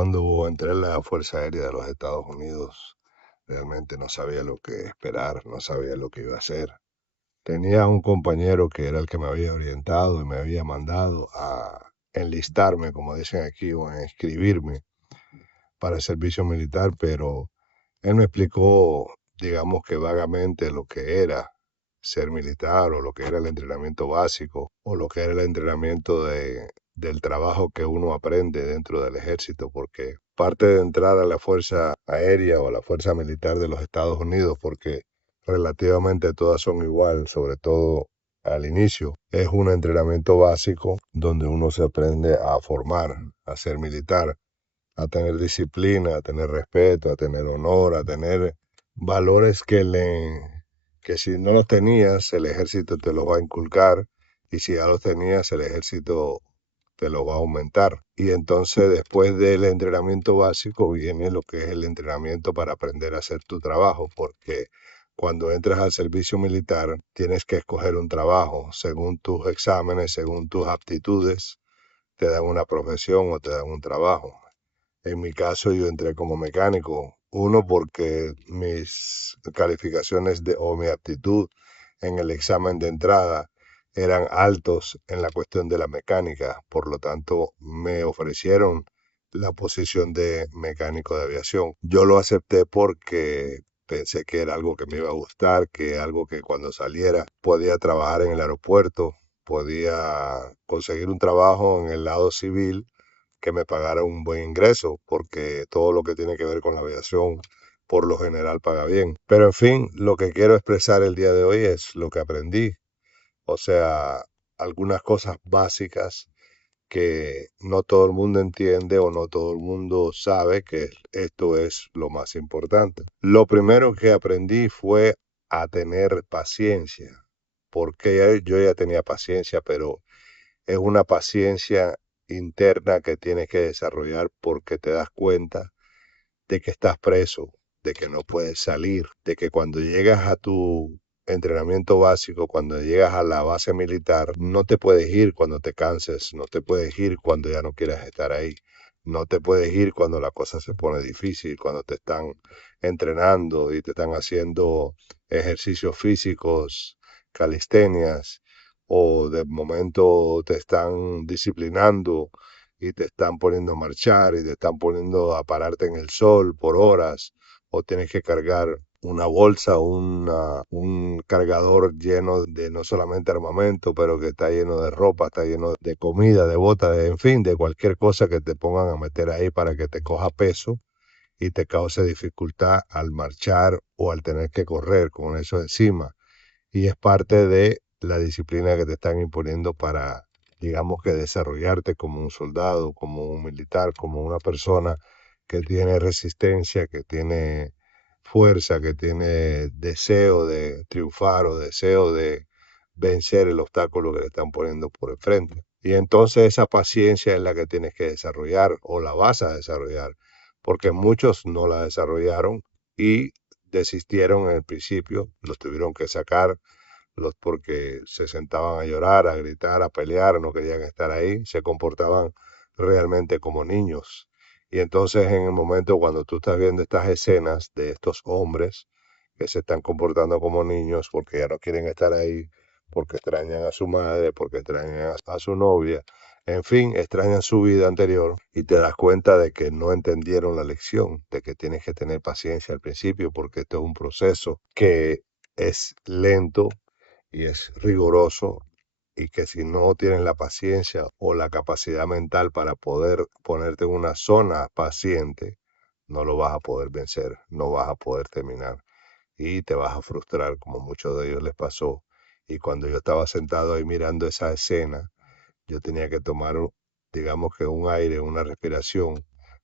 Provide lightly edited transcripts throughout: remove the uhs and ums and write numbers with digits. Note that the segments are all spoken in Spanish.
Cuando entré en la Fuerza Aérea de los Estados Unidos, realmente no sabía lo que esperar, no sabía lo que iba a hacer. Tenía un compañero que era el que me había orientado y me había mandado a enlistarme, como dicen aquí, o a inscribirme para el servicio militar, pero él me explicó, digamos que vagamente lo que era ser militar o lo que era el entrenamiento básico o lo que era el entrenamiento del trabajo que uno aprende dentro del ejército, porque parte de entrar a la Fuerza Aérea o a la Fuerza Militar de los Estados Unidos, porque relativamente todas son igual, sobre todo al inicio, es un entrenamiento básico donde uno se aprende a formar, a ser militar, a tener disciplina, a tener respeto, a tener honor, a tener valores que si no los tenías, el ejército te los va a inculcar, y si ya los tenías, el ejército te los va a aumentar. Y entonces después del entrenamiento básico viene lo que es el entrenamiento para aprender a hacer tu trabajo, porque cuando entras al servicio militar tienes que escoger un trabajo según tus exámenes, según tus aptitudes, te dan una profesión o te dan un trabajo. En mi caso, yo entré como mecánico. Uno, porque mis calificaciones o mi aptitud en el examen de entrada eran altos en la cuestión de la mecánica. Por lo tanto, me ofrecieron la posición de mecánico de aviación. Yo lo acepté porque pensé que era algo que me iba a gustar, que algo que cuando saliera podía trabajar en el aeropuerto, podía conseguir un trabajo en el lado civil que me pagara un buen ingreso, porque todo lo que tiene que ver con la aviación por lo general paga bien. Pero en fin, lo que quiero expresar el día de hoy es lo que aprendí, o sea, algunas cosas básicas que no todo el mundo entiende o no todo el mundo sabe que esto es lo más importante. Lo primero que aprendí fue a tener paciencia, porque yo ya tenía paciencia, pero es una paciencia interna que tienes que desarrollar porque te das cuenta de que estás preso, de que no puedes salir, de que cuando llegas a tu entrenamiento básico, cuando llegas a la base militar, no te puedes ir cuando te canses, no te puedes ir cuando ya no quieras estar ahí, no te puedes ir cuando la cosa se pone difícil, cuando te están entrenando y te están haciendo ejercicios físicos, calistenias, o de momento te están disciplinando y te están poniendo a marchar y te están poniendo a pararte en el sol por horas, o tienes que cargar una bolsa, un cargador lleno de no solamente armamento, pero que está lleno de ropa, está lleno de comida, de botas, en fin, de cualquier cosa que te pongan a meter ahí para que te coja peso y te cause dificultad al marchar o al tener que correr con eso encima. Y es parte de la disciplina que te están imponiendo para, digamos, que desarrollarte como un soldado, como un militar, como una persona que tiene resistencia, que tiene fuerza, que tiene deseo de triunfar o deseo de vencer el obstáculo que le están poniendo por el frente. Y entonces esa paciencia es la que tienes que desarrollar o la vas a desarrollar, porque muchos no la desarrollaron y desistieron en el principio, los tuvieron que sacar porque se sentaban a llorar, a gritar, a pelear, no querían estar ahí, se comportaban realmente como niños. Y entonces en el momento cuando tú estás viendo estas escenas de estos hombres que se están comportando como niños porque ya no quieren estar ahí, porque extrañan a su madre, porque extrañan a su novia, en fin, extrañan su vida anterior, y te das cuenta de que no entendieron la lección, de que tienes que tener paciencia al principio porque esto es un proceso que es lento y es riguroso, y que si no tienes la paciencia o la capacidad mental para poder ponerte en una zona paciente, no lo vas a poder vencer, no vas a poder terminar y te vas a frustrar como muchos de ellos les pasó. Y cuando yo estaba sentado ahí mirando esa escena, yo tenía que tomar, digamos que un aire, una respiración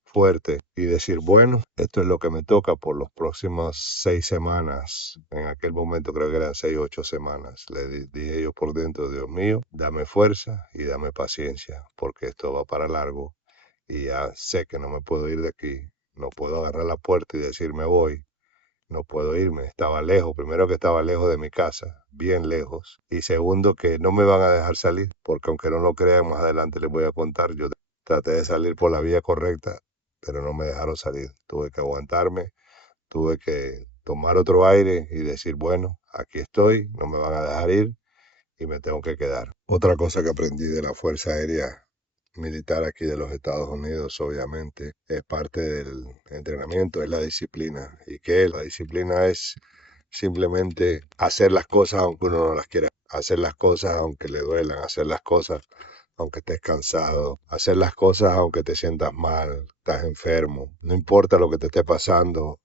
fuerte y decir, bueno, esto es lo que me toca por los próximos 6 semanas. En aquel momento creo que eran 6, 8 semanas. Dije yo por dentro, Dios mío, dame fuerza y dame paciencia, porque esto va para largo y ya sé que no me puedo ir de aquí. No puedo agarrar la puerta y decir me voy, no puedo irme, estaba lejos, primero que estaba lejos de mi casa, bien lejos, y segundo que no me van a dejar salir, porque aunque no lo crean, más adelante les voy a contar, yo traté de salir por la vía correcta pero no me dejaron salir. Tuve que aguantarme, tuve que tomar otro aire y decir, bueno, aquí estoy, no me van a dejar ir y me tengo que quedar. Otra cosa que aprendí de la Fuerza Aérea Militar aquí de los Estados Unidos, obviamente, es parte del entrenamiento, es la disciplina. ¿Y qué? La disciplina es simplemente hacer las cosas aunque uno no las quiera, hacer las cosas aunque le duelan, hacer las cosas aunque estés cansado, hacer las cosas aunque te sientas mal, estás enfermo, no importa lo que te esté pasando,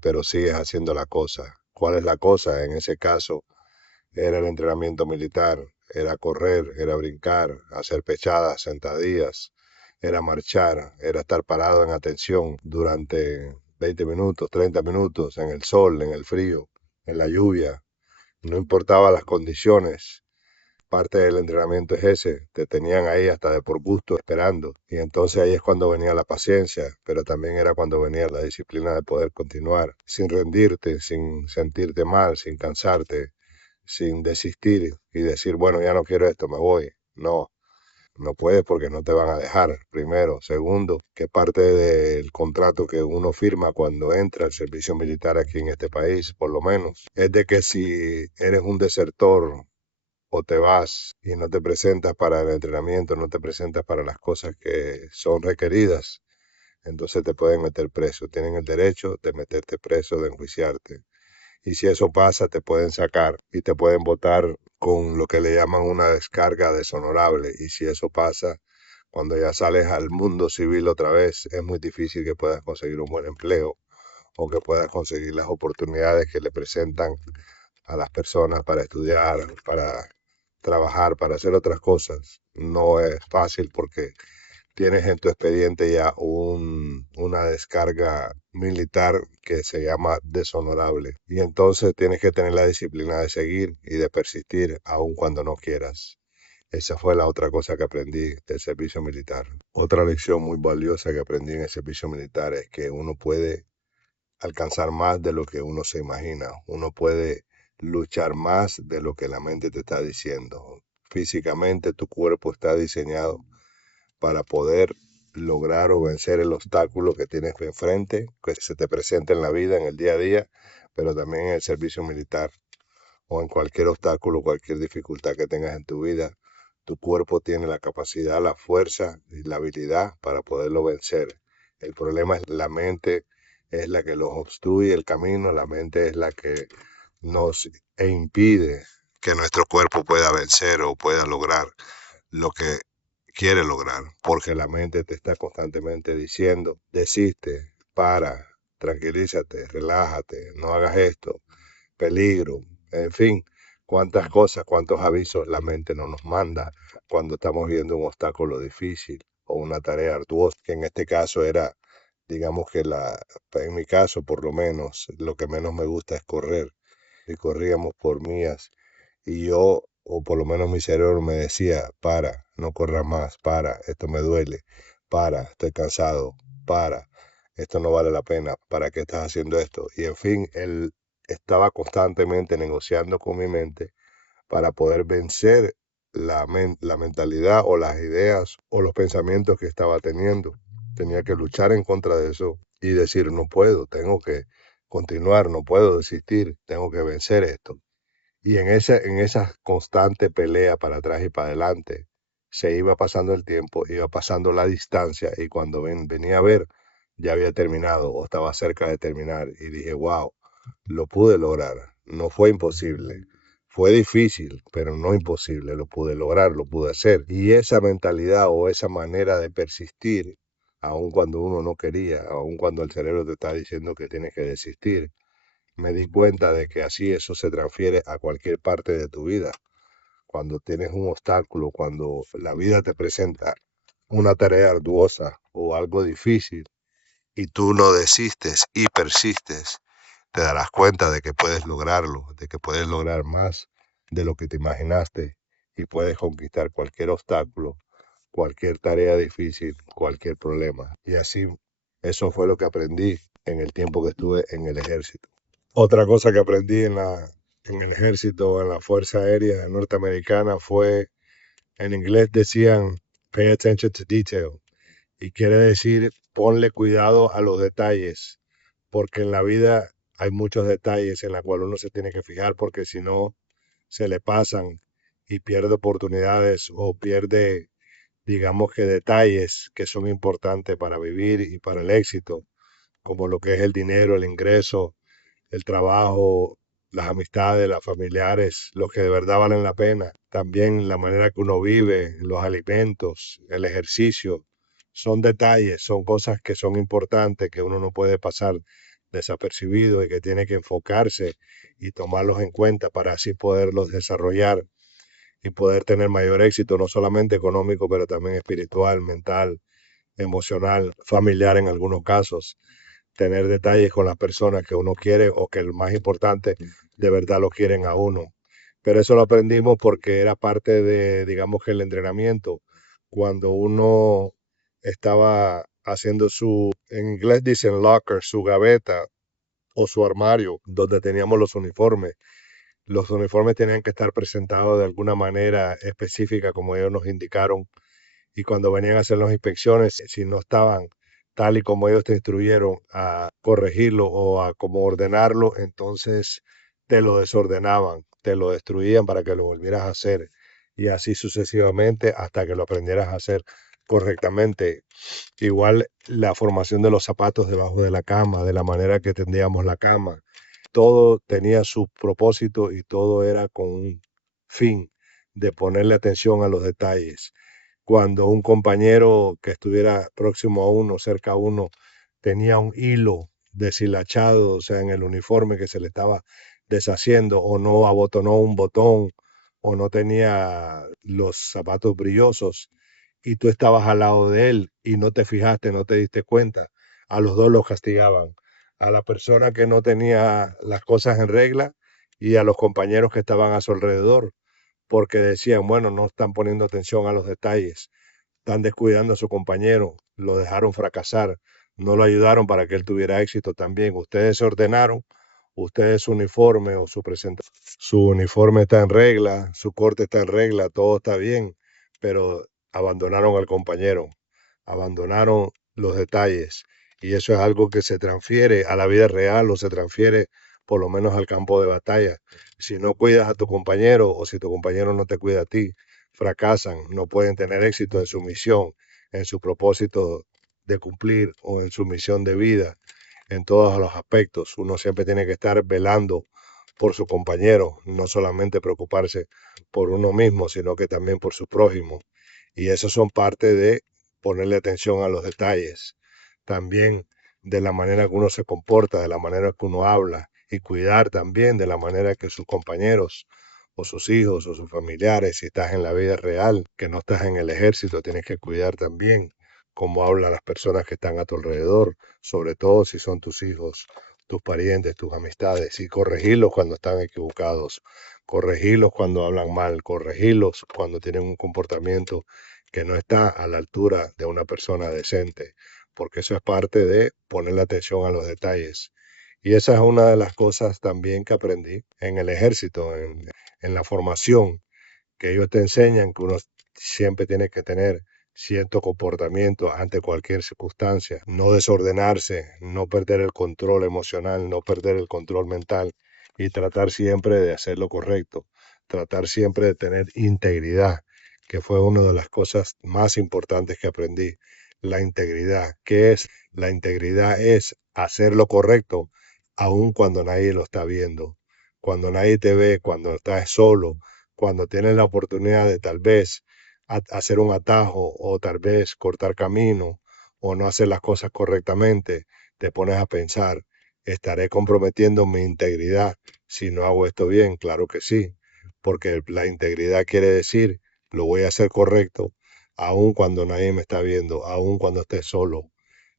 pero sigues haciendo la cosa. ¿Cuál es la cosa? En ese caso, era el entrenamiento militar, era correr, era brincar, hacer pechadas, sentadillas, era marchar, era estar parado en atención durante 20 minutos, 30 minutos, en el sol, en el frío, en la lluvia, no importaba las condiciones. Parte del entrenamiento es ese, te tenían ahí hasta de por gusto esperando. Y entonces ahí es cuando venía la paciencia, pero también era cuando venía la disciplina de poder continuar, sin rendirte, sin sentirte mal, sin cansarte, sin desistir y decir, bueno, ya no quiero esto, me voy. No, no puedes porque no te van a dejar, primero. Segundo, que parte del contrato que uno firma cuando entra al servicio militar aquí en este país, por lo menos, es de que si eres un desertor o te vas y no te presentas para el entrenamiento, no te presentas para las cosas que son requeridas, entonces te pueden meter preso. Tienen el derecho de meterte preso, de enjuiciarte. Y si eso pasa, te pueden sacar y te pueden votar con lo que le llaman una descarga deshonorable. Y si eso pasa, cuando ya sales al mundo civil otra vez, es muy difícil que puedas conseguir un buen empleo o que puedas conseguir las oportunidades que le presentan a las personas para estudiar, para trabajar, para hacer otras cosas. No es fácil porque tienes en tu expediente ya una descarga militar que se llama deshonorable. Y entonces tienes que tener la disciplina de seguir y de persistir aun cuando no quieras. Esa fue la otra cosa que aprendí del servicio militar. Otra lección muy valiosa que aprendí en el servicio militar es que uno puede alcanzar más de lo que uno se imagina. Uno puede luchar más de lo que la mente te está diciendo. Físicamente tu cuerpo está diseñado para poder lograr o vencer el obstáculo que tienes enfrente, que se te presenta en la vida, en el día a día, pero también en el servicio militar o en cualquier obstáculo, cualquier dificultad que tengas en tu vida. Tu cuerpo tiene la capacidad, la fuerza y la habilidad para poderlo vencer. El problema es la mente, es la que nos obstruye el camino, la mente es la que nos impide que nuestro cuerpo pueda vencer o pueda lograr lo que quiere lograr, porque la mente te está constantemente diciendo, desiste, para, tranquilízate, relájate, no hagas esto, peligro, en fin, cuántas cosas, cuántos avisos la mente no nos manda cuando estamos viendo un obstáculo difícil o una tarea arduosa, que en este caso era, digamos que en mi caso por lo menos, lo que menos me gusta es correr, y corríamos por mías y yo, o por lo menos mi cerebro me decía, para, no corras más, para, esto me duele, para, estoy cansado, para, esto no vale la pena, ¿para qué estás haciendo esto? Y en fin, él estaba constantemente negociando con mi mente para poder vencer la mentalidad o las ideas o los pensamientos que estaba teniendo. Tenía que luchar en contra de eso y decir, no puedo, tengo que continuar, no puedo desistir, tengo que vencer esto. Y en esa constante pelea para atrás y para adelante, se iba pasando el tiempo, iba pasando la distancia y cuando venía a ver, ya había terminado o estaba cerca de terminar y dije, wow, lo pude lograr, no fue imposible. Fue difícil, pero no imposible, lo pude lograr, lo pude hacer. Y esa mentalidad o esa manera de persistir, aun cuando uno no quería, aun cuando el cerebro te está diciendo que tienes que desistir, me di cuenta de que así eso se transfiere a cualquier parte de tu vida. Cuando tienes un obstáculo, cuando la vida te presenta una tarea arduosa o algo difícil y tú no desistes y persistes, te darás cuenta de que puedes lograrlo, de que puedes lograr más de lo que te imaginaste y puedes conquistar cualquier obstáculo, cualquier tarea difícil, cualquier problema. Y así, eso fue lo que aprendí en el tiempo que estuve en el ejército. Otra cosa que aprendí en el ejército, en la Fuerza Aérea Norteamericana fue, en inglés decían, pay attention to detail. Y quiere decir, ponle cuidado a los detalles, porque en la vida hay muchos detalles en los cuales uno se tiene que fijar, porque si no, se le pasan y pierde oportunidades o pierde, digamos que detalles que son importantes para vivir y para el éxito, como lo que es el dinero, el ingreso, el trabajo, las amistades, las familiares, los que de verdad valen la pena. También la manera que uno vive, los alimentos, el ejercicio. Son detalles, son cosas que son importantes, que uno no puede pasar desapercibido y que tiene que enfocarse y tomarlos en cuenta para así poderlos desarrollar y poder tener mayor éxito, no solamente económico, pero también espiritual, mental, emocional, familiar en algunos casos. Tener detalles con las personas que uno quiere o que lo más importante, de verdad lo quieren a uno. Pero eso lo aprendimos porque era parte de, digamos que el entrenamiento. Cuando uno estaba haciendo en inglés dicen locker, su gaveta o su armario, donde teníamos los uniformes tenían que estar presentados de alguna manera específica, como ellos nos indicaron, y cuando venían a hacer las inspecciones, si no estaban tal y como ellos te instruyeron a corregirlo o a como ordenarlo, entonces te lo desordenaban, te lo destruían para que lo volvieras a hacer y así sucesivamente hasta que lo aprendieras a hacer correctamente. Igual la formación de los zapatos debajo de la cama, de la manera que tendíamos la cama, todo tenía su propósito y todo era con un fin de ponerle atención a los detalles. Cuando un compañero que estuviera próximo a uno, cerca a uno, tenía un hilo deshilachado, o sea, en el uniforme que se le estaba deshaciendo, o no abotonó un botón, o no tenía los zapatos brillosos, y tú estabas al lado de él y no te fijaste, no te diste cuenta, a los dos los castigaban. A la persona que no tenía las cosas en regla y a los compañeros que estaban a su alrededor, porque decían, bueno, no están poniendo atención a los detalles, están descuidando a su compañero, lo dejaron fracasar, no lo ayudaron para que él tuviera éxito también. Ustedes se ordenaron, ustedes su uniforme o su presentación, su uniforme está en regla, su corte está en regla, todo está bien, pero abandonaron al compañero, abandonaron los detalles. Y eso es algo que se transfiere a la vida real o se transfiere por lo menos al campo de batalla. Si no cuidas a tu compañero o si tu compañero no te cuida a ti, fracasan, no pueden tener éxito en su misión, en su propósito de cumplir o en su misión de vida, en todos los aspectos. Uno siempre tiene que estar velando por su compañero, no solamente preocuparse por uno mismo, sino que también por su prójimo. Y eso son parte de ponerle atención a los detalles, también de la manera que uno se comporta, de la manera que uno habla y cuidar también de la manera que sus compañeros o sus hijos o sus familiares, si estás en la vida real, que no estás en el ejército, tienes que cuidar también cómo hablan las personas que están a tu alrededor, sobre todo si son tus hijos, tus parientes, tus amistades, y corregirlos cuando están equivocados, corregirlos cuando hablan mal, corregirlos cuando tienen un comportamiento que no está a la altura de una persona decente, porque eso es parte de ponerle atención a los detalles. Y esa es una de las cosas también que aprendí en el ejército, en la formación, que ellos te enseñan que uno siempre tiene que tener cierto comportamiento ante cualquier circunstancia, no desordenarse, no perder el control emocional, no perder el control mental y tratar siempre de hacer lo correcto, tratar siempre de tener integridad, que fue una de las cosas más importantes que aprendí. La integridad. ¿Qué es? La integridad es hacer lo correcto aun cuando nadie lo está viendo, cuando nadie te ve, cuando estás solo, cuando tienes la oportunidad de tal vez hacer un atajo o tal vez cortar camino o no hacer las cosas correctamente, te pones a pensar, ¿estaré comprometiendo mi integridad si no hago esto bien? Claro que sí, porque la integridad quiere decir, lo voy a hacer correcto, aun cuando nadie me está viendo, aun cuando esté solo.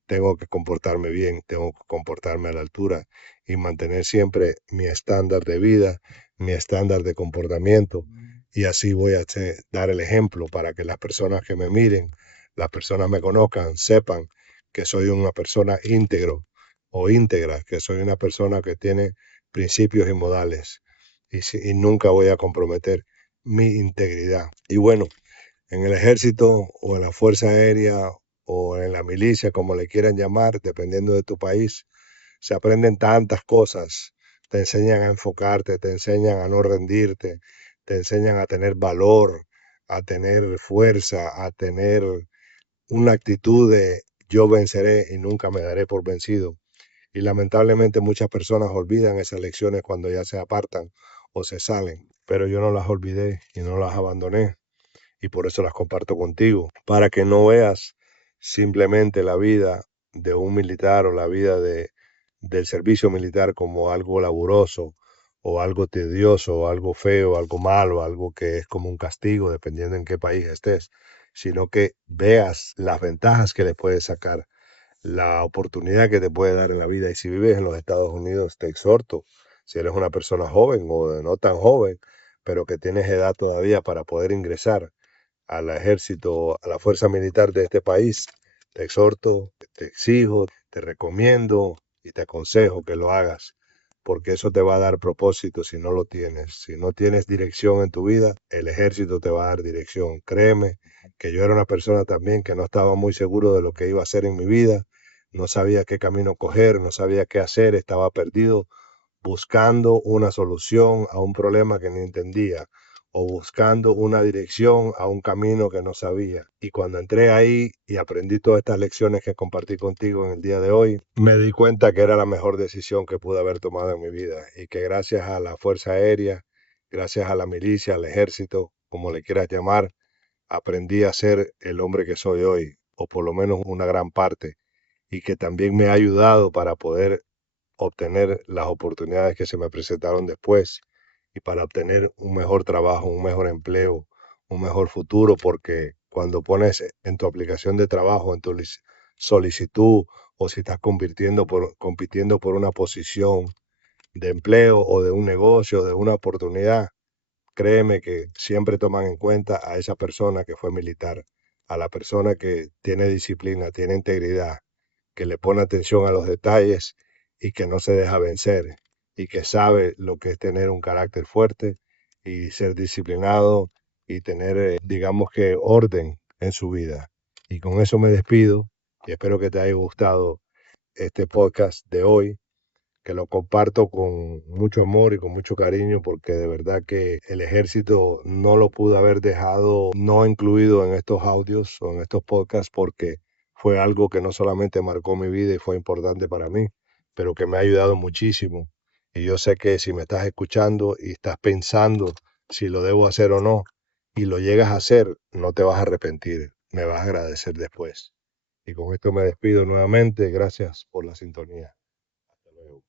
Tengo que comportarme bien, tengo que comportarme a la altura y mantener siempre mi estándar de vida, mi estándar de comportamiento. Y así voy a dar el ejemplo para que las personas que me miren, las personas me conozcan, sepan que soy una persona íntegro o íntegra, que soy una persona que tiene principios y modales y nunca voy a comprometer mi integridad. Y bueno, en el ejército o en la Fuerza Aérea o en la milicia, como le quieran llamar, dependiendo de tu país, se aprenden tantas cosas. Te enseñan a enfocarte, te enseñan a no rendirte, te enseñan a tener valor, a tener fuerza, a tener una actitud de yo venceré y nunca me daré por vencido. Y lamentablemente muchas personas olvidan esas lecciones cuando ya se apartan o se salen, pero yo no las olvidé y no las abandoné y por eso las comparto contigo, para que no veas simplemente la vida de un militar o la vida del servicio militar como algo laburoso o algo tedioso o algo feo, algo malo, algo que es como un castigo, dependiendo en qué país estés, sino que veas las ventajas que le puedes sacar, la oportunidad que te puede dar en la vida. Y si vives en los Estados Unidos, te exhorto, si eres una persona joven o de no tan joven, pero que tienes edad todavía para poder ingresar al ejército, a la fuerza militar de este país, te exhorto, te exijo, te recomiendo y te aconsejo que lo hagas, porque eso te va a dar propósito si no lo tienes. Si no tienes dirección en tu vida, el ejército te va a dar dirección. Créeme que yo era una persona también que no estaba muy seguro de lo que iba a hacer en mi vida, no sabía qué camino coger, no sabía qué hacer, estaba perdido buscando una solución a un problema que no entendía o buscando una dirección a un camino que no sabía. Y cuando entré ahí y aprendí todas estas lecciones que compartí contigo en el día de hoy, me di cuenta que era la mejor decisión que pude haber tomado en mi vida y que gracias a la Fuerza Aérea, gracias a la milicia, al ejército, como le quieras llamar, aprendí a ser el hombre que soy hoy, o por lo menos una gran parte, y que también me ha ayudado para poder obtener las oportunidades que se me presentaron después y para obtener un mejor trabajo, un mejor empleo, un mejor futuro, porque cuando pones en tu aplicación de trabajo, en tu solicitud, o si estás compitiendo por una posición de empleo o de un negocio, de una oportunidad, créeme que siempre toman en cuenta a esa persona que fue militar, a la persona que tiene disciplina, tiene integridad, que le pone atención a los detalles y que no se deja vencer y que sabe lo que es tener un carácter fuerte y ser disciplinado y tener, digamos que, orden en su vida. Y con eso me despido y espero que te haya gustado este podcast de hoy, que lo comparto con mucho amor y con mucho cariño, porque de verdad que el ejército no lo pude haber dejado no incluido en estos audios o en estos podcasts, porque fue algo que no solamente marcó mi vida y fue importante para mí, pero que me ha ayudado muchísimo. Y yo sé que si me estás escuchando y estás pensando si lo debo hacer o no, y lo llegas a hacer, no te vas a arrepentir, me vas a agradecer después. Y con esto me despido nuevamente. Gracias por la sintonía. Hasta luego.